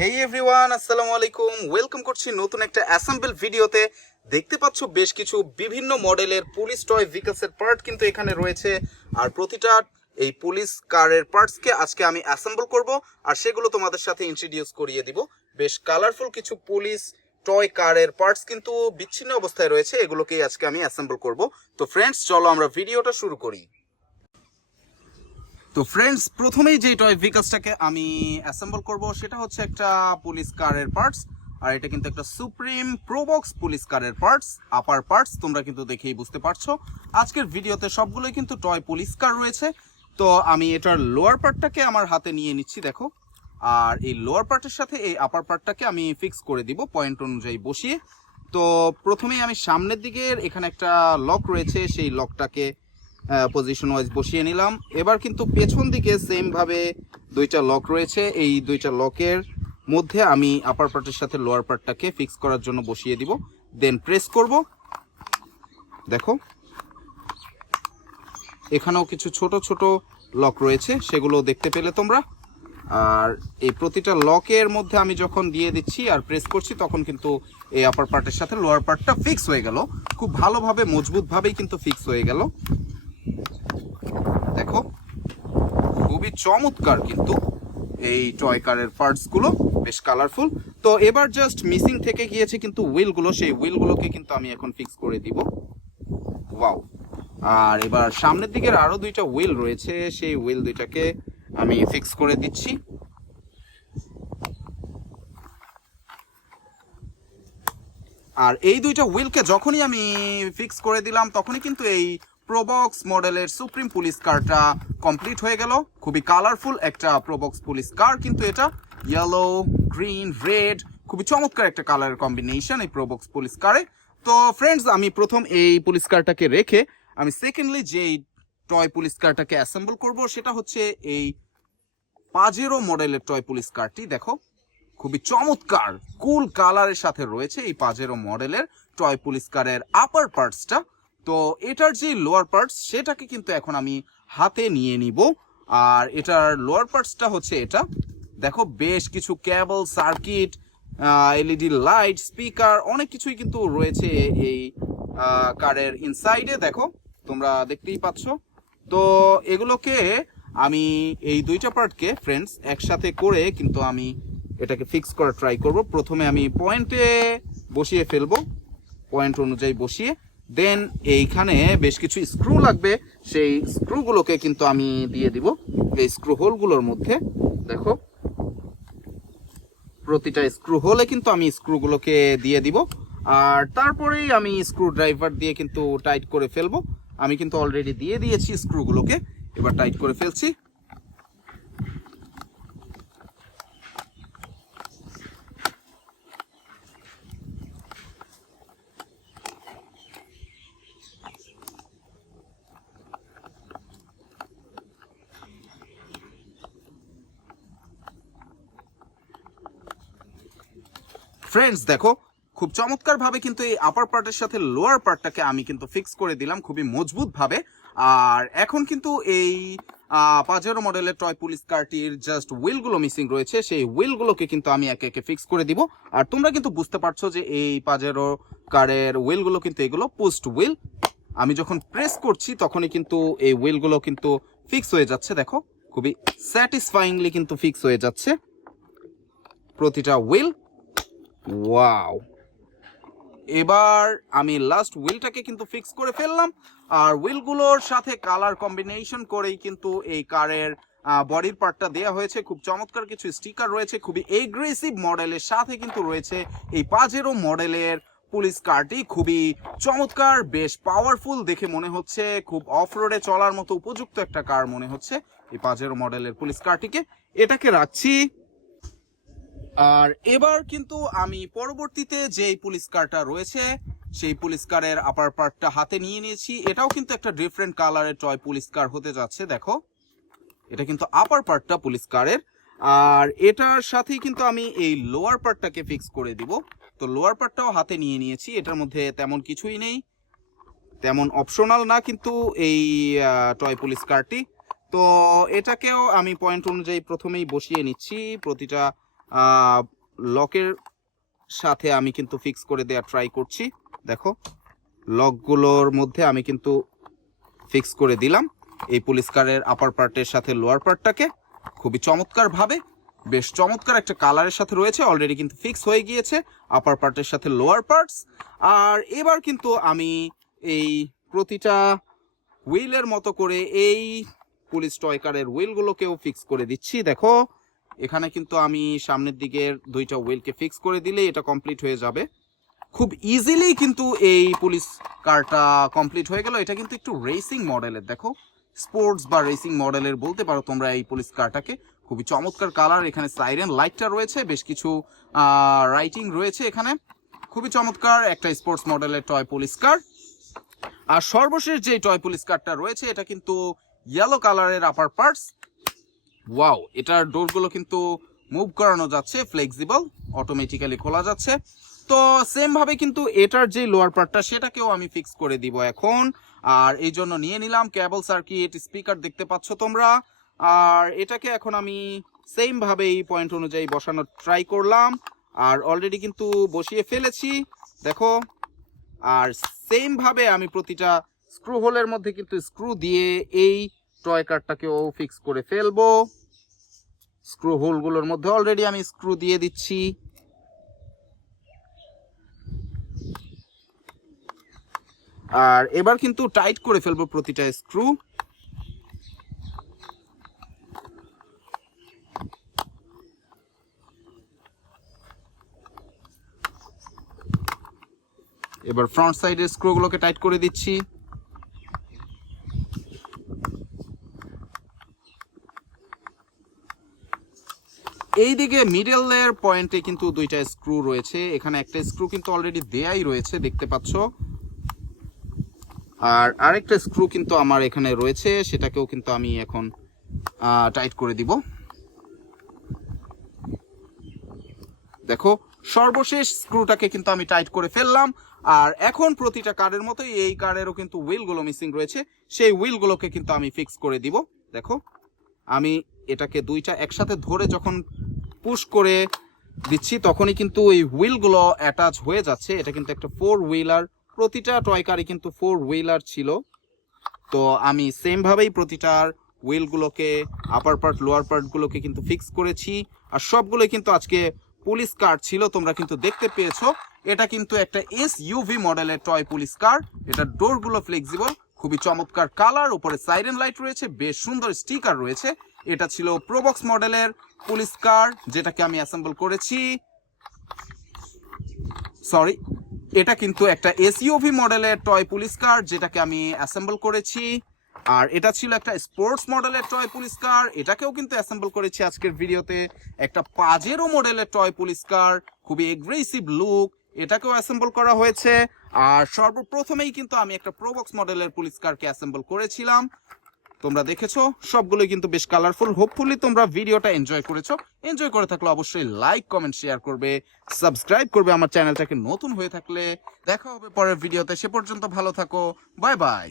হেই everyone, আসসালামু আলাইকুম। Welcome করছি নতুন একটা অ্যাসেম্বল ভিডিওতে। দেখতে পাচ্ছ বেশ কিছু বিভিন্ন মডেলের পুলিশ টয় ভেহিকলসের পার্ট কিন্তু এখানে রয়েছে। আর প্রতিটা এই পুলিশ কারের পার্টসকে আজকে আমি অ্যাসেম্বল করব আর সেগুলো তোমাদের সাথে ইন্ট্রোডিউস করিয়ে দিব। বেশ কালারফুল কিছু পুলিশ টয় কারের পার্টস কিন্তু বিচ্ছিন্ন অবস্থায় রয়েছে, এগুলোকেই আজকে আমি অ্যাসেম্বল করব। তো ফ্রেন্ডস, চলো আমরা ভিডিওটা শুরু করি। তো ফ্রেন্ডস, প্রথমেই যে টয় ভেহিকলসটাকে আমি অ্যাসেম্বল করব সেটা হচ্ছে একটা পুলিশ কারের পার্টস। আর এটা কিন্তু একটা সুপ্রিম প্রোবক্স পুলিশ কারের পার্টস, আপার পার্টস। তোমরা কিন্তু দেখেই বুঝতে পারছো আজকের ভিডিওতে সবগুলোই কিন্তু টয় পুলিশ কার রয়েছে। তো আমি এটার লোয়ার পার্টটাকে আমার হাতে নিয়ে নিচ্ছি, দেখো। আর এই লোয়ার পার্টের সাথে এই আপার পার্টটাকে আমি ফিক্স করে দিব পয়েন্ট অনুযায়ী বসিয়ে। তো প্রথমেই আমি সামনের দিকের এখানে একটা লক রয়েছে, সেই লকটাকে পজিশন ওয়াইজ বসিয়ে নিলাম। এবার কিন্তু পেছন দিকে সেম ভাবে দুইটা লক রয়েছে, এই দুইটা লকের মধ্যে আমি আপার পার্টের সাথে লোয়ার পার্টটাকে ফিক্স করার জন্য বসিয়ে দিব। দেন প্রেস করব। দেখো এখানেও কিছু ছোট ছোট লক রয়েছে, সেগুলো দেখতে পেলে তোমরা। আর এই প্রতিটা লকের মধ্যে আমি যখন দিয়ে দিচ্ছি আর প্রেস করছি তখন কিন্তু এই আপার পার্টের সাথে লোয়ার পার্টটা ফিক্স হয়ে গেল। খুব ভালোভাবে মজবুতভাবেই কিন্তু ফিক্স হয়ে গেল। দেখো খুবই চমৎকার কিন্তু এই টয় কারের পার্টস গুলো, বেশ কালারফুল। তো এবার জাস্ট মিসিং থেকে গিয়েছে কিন্তু হুইলগুলো, সেই হুইলগুলোকে কিন্তু আমি এখন ফিক্স করে দিব। ওয়াও! আর এবার সামনের দিকের আরো দুইটা হুইল রয়েছে, সেই হুইল দুইটাকে আমি ফিক্স করে দিচ্ছি। আর এই দুইটা হুইলকে যখনই আমি ফিক্স করে দিলাম তখনই কিন্তু এই প্রোবক্স মডেলের সুপ্রিম পুলিশ কারটা কমপ্লিট হয়ে গেল। খুবই কালারফুল একটা প্রোবক্স পুলিশ কার কিন্তু এটা, ইয়েলো, গ্রিন, রেড, খুবই চমৎকার একটা কালারের কম্বিনেশন এই প্রোবক্স পুলিশ কারে। তো ফ্রেন্ডস, আমি প্রথম এই পুলিশ কারটাকে রেখে আমি সেকেন্ডলি যে টয় পুলিশ কারটাকে অ্যাসেম্বল করব সেটা হচ্ছে এই পাজেরো মডেলের টয় পুলিশ কারটি। দেখো খুবই চমৎকার কুল কালারের সাথে রয়েছে এই পাজেরো মডেলের টয় পুলিশ কারের আপার পার্টসটা। তো এটার যে লোয়ার পার্টস সেটাকে কিন্তু এখন আমি হাতে নিয়ে নিব। আর এটার লোয়ার পার্টসটা হচ্ছে এটা। দেখো বেশ কিছু কেবল, সার্কিট, এলইডি লাইট, স্পিকার, অনেক কিছুই কিন্তু রয়েছে এই কারের ইনসাইডে। দেখো তোমরা দেখতেই পাচ্ছ। তো এগুলোকে আমি এই দুইটা পার্টকে ফ্রেন্ডস একসাথে করে কিন্তু আমি এটাকে ফিক্স করার ট্রাই করব। প্রথমে আমি পয়েন্টে বসিয়ে ফেলবো, পয়েন্ট অনুযায়ী বসিয়ে দেন এইখানে বেশ কিছু স্ক্রু লাগবে, সেই স্ক্রুগুলোকে কিন্তু আমি দিয়ে দিব এই স্ক্রু হোলগুলোর মধ্যে। দেখো প্রতিটা স্ক্রু হোলে কিন্তু আমি স্ক্রুগুলোকে দিয়ে দিব। আর তারপরেই আমি স্ক্রু ড্রাইভার দিয়ে কিন্তু টাইট করে ফেলবো। আমি কিন্তু অলরেডি দিয়ে দিয়েছি স্ক্রুগুলোকে, এবার টাইট করে ফেলছি। ফ্রেন্ডস দেখো খুব চমৎকার ভাবে কিন্তু এই আপার পার্টের সাথে লোয়ার পার্টটাকে আমি কিন্তু ফিক্স করে দিলাম খুবই মজবুত ভাবে। আর এখন কিন্তু এই পাজেরো মডেলের টয় পুলিশ কারটির জাস্ট হুইলগুলো মিসিং রয়েছে, সেই হুইলগুলোকে কিন্তু আমি একে একে ফিক্স করে দিব। আর তোমরা কিন্তু বুঝতে পারছো যে এই পাজেরো কারের হুইলগুলো কিন্তু এগুলো পোস্ট হুইল। আমি যখন প্রেস করছি তখনই কিন্তু এই হুইলগুলো কিন্তু ফিক্স হয়ে যাচ্ছে। দেখো খুবই স্যাটিসফাইংলি কিন্তু ফিক্স হয়ে যাচ্ছে প্রতিটা হুইল। ওয়াও! এবার আমি লাস্ট হুইলটাকে কিন্তু ফিক্স করে ফেললাম। আর হুইলগুলোর সাথে কালার কম্বিনেশন করেই কিন্তু এই কারের বডির পার্টটা দেওয়া হয়েছে। খুব চমৎকার কিছু স্টিকার রয়েছে, খুবই এগ্রেসিভ মডেলের সাথে কিন্তু রয়েছে এই পাজেরো মডেলের পুলিশ কারটি। খুবই চমৎকার, বেশ পাওয়ারফুল দেখে মনে হচ্ছে, খুব অফ রোডে চলার মতো উপযুক্ত একটা কার মনে হচ্ছে এই পাজেরো মডেলের পুলিশ কারটিকে। এটাকে রাখছি। আর এবার কিন্তু আমি পরবর্তীতে যে পুলিশ কারটা রয়েছে সেই পুলিশ কারের আপার পার্টটা হাতে নিয়ে নিয়েছি। এটাও কিন্তু একটা ডিফারেন্ট কালারের টয় পুলিশ কার হতে যাচ্ছে। দেখো এটা কিন্তু আপার পার্টটা পুলিশ কারের। আর এটার সাথেই কিন্তু আমি এই লোয়ার পার্টটাকে ফিক্স করে দিব। তো লোয়ার পার্টটাও হাতে নিয়ে নিয়েছি, এটার মধ্যে তেমন কিছুই নেই, তেমন অপশনাল না কিন্তু এই টয় পুলিশ কারটি। তো এটাকেও আমি পয়েন্ট অনুযায়ী প্রথমেই বসিয়ে নিচ্ছি প্রতিটা লকের সাথে আমি কিন্তু ফিক্স করে দেওয়ার ট্রাই করছি। দেখো লকগুলোর মধ্যে আমি কিন্তু ফিক্স করে দিলাম এই পুলিশ কারের আপার পার্টের সাথে লোয়ার পার্টটাকে খুবই চমৎকার ভাবে। বেশ চমৎকার একটা কালারের সাথে রয়েছে, অলরেডি কিন্তু ফিক্স হয়ে গিয়েছে আপার পার্টের সাথে লোয়ার পার্টস। আর এবার কিন্তু আমি এই প্রতিটা হুইলের মতো করে এই পুলিশ টয় কারের হুইলগুলোকেও ফিক্স করে দিচ্ছি। দেখো এখানে কিন্তু আমি সামনের দিকের দুইটা হুইলকে ফিক্স করে দিলে এটা কমপ্লিট হয়ে যাবে। খুব ইজিলি কিন্তু এই পুলিশ কারটা কমপ্লিট হয়ে গেল। এটা কিন্তু একটু রেসিং মডেলের, দেখো স্পোর্টস বা রেসিং মডেলের বলতে পারো তোমরা এই পুলিশ কারটাকে। খুবই চমৎকার কালার, এখানে সাইরেন লাইটটা রয়েছে, বেশ কিছু রাইটিং রয়েছে এখানে। খুবই চমৎকার একটা স্পোর্টস মডেলের টয় পুলিশ কার। আর সর্বশেষ যে টয় পুলিশ কারটা রয়েছে এটা কিন্তু ইয়েলো কালারের আপার পার্টস। ওয়াও, এটার ডোরগুলো কিন্তু মুভ করানো যাচ্ছে, ফ্লেক্সিবল, অটোমেটিক্যালি খোলা যাচ্ছে। তো সেম ভাবে কিন্তু এটার যে লোয়ার পার্টটা সেটাকেও আমি ফিক্স করে দিব এখন। আর এই জন্য নিয়ে নিলাম কেবল সার্কিট, স্পিকার দেখতে পাচ্ছ তোমরা। আর এটাকে এখন আমি সেম ভাবে এই পয়েন্ট অনুযায়ী বসানোর ট্রাই করলাম, আর অলরেডি কিন্তু বসিয়ে ফেলেছি দেখো। আর সেম ভাবে আমি প্রতিটা স্ক্রু হোলের মধ্যে কিন্তু স্ক্রু দিয়ে এই টয় কারটাকেও ফিক্স করে ফেলবো। স্ক্রু হোলগুলোর মধ্যে অলরেডি আমি স্ক্রু দিয়ে দিচ্ছি। আর এবার কিন্তু টাইট করে ফেলবো প্রতিটা স্ক্রু। এবার ফ্রন্ট সাইডের স্ক্রুগুলোকে টাইট করে দিচ্ছি। এইদিকে মিডল লেয়ার পয়েন্টে কিন্তু দুইটা স্ক্রু রয়েছে, এখানে একটা স্ক্রু কিন্তু অলরেডি দেয়াই রয়েছে দেখতে পাচ্ছ, আর আরেকটা স্ক্রু কিন্তু আমার এখানে রয়েছে, সেটাকেও কিন্তু আমি এখন টাইট করে দিব। দেখো সর্বশেষ স্ক্রুটাকে কিন্তু আমি টাইট করে ফেললাম। আর এখন প্রতিটা কারের মতোই এই কারেরও কিন্তু হুইলগুলো মিসিং রয়েছে, সেই হুইলগুলোকে কিন্তু আমি ফিক্স করে দিব। দেখো আমি এটাকে দুইটা একসাথে ধরে যখন পুশ করে দিচ্ছি তখনই কিন্তু এই হুইলগুলো অ্যাটাচ হয়ে যাচ্ছে। এটা কিন্তু একটা 4 হুইলার, প্রতিটা টয় কারই কিন্তু 4 হুইলার ছিল। তো আমি সেম ভাবেই প্রতিটার হুইলগুলোকে আপার পার্ট লোয়ার পার্টগুলোকে কিন্তু ফিক্স করেছি। আর সবগুলোই কিন্তু আজকে পুলিশ কার ছিল, তোমরা কিন্তু দেখতে পেয়েছো। এটা কিন্তু একটা এসইউভি মডেলের টয় পুলিশ কার, এটা ডোরগুলো ফ্লেক্সিবল, খুবই চমৎকার কালার, উপরে সাইরেন লাইট রয়েছে, বেশ সুন্দর স্টিকার রয়েছে। এটা ছিল প্রোবক্স মডেলের পুলিশ কার যেটাকে আমি অ্যাসেম্বল করেছি। সরি, এটা কিন্তু একটা এসইউভি মডেলের টয় পুলিশ কার যেটাকে আমি অ্যাসেম্বল করেছি। আর এটা ছিল একটা স্পোর্টস মডেলের টয় পুলিশ কার, এটাকেও কিন্তু অ্যাসেম্বল করেছি আজকের ভিডিওতে। একটা পাজেরো মডেলের টয় পুলিশ কার, খুবই এগ্রেসিভ লুক, এটাকেও অ্যাসেম্বল করা হয়েছে। আর সর্বপ্রথমেই কিন্তু আমি একটা প্রোবক্স মডেলের পুলিশ কারকে অ্যাসেম্বল করেছিলাম, তোমরা দেখেছো। সবগুলোই কিন্তু বেশ কালারফুল। হোপফুলি তোমরা ভিডিওটা এনজয় করেছো। এনজয় করে থাকলে অবশ্যই লাইক কমেন্ট শেয়ার করবে, সাবস্ক্রাইব করবে আমার চ্যানেলটাকে নতুন হয়ে থাকলে। দেখা হবে পরের ভিডিওতে, সে পর্যন্ত ভালো থাকো, বাই বাই।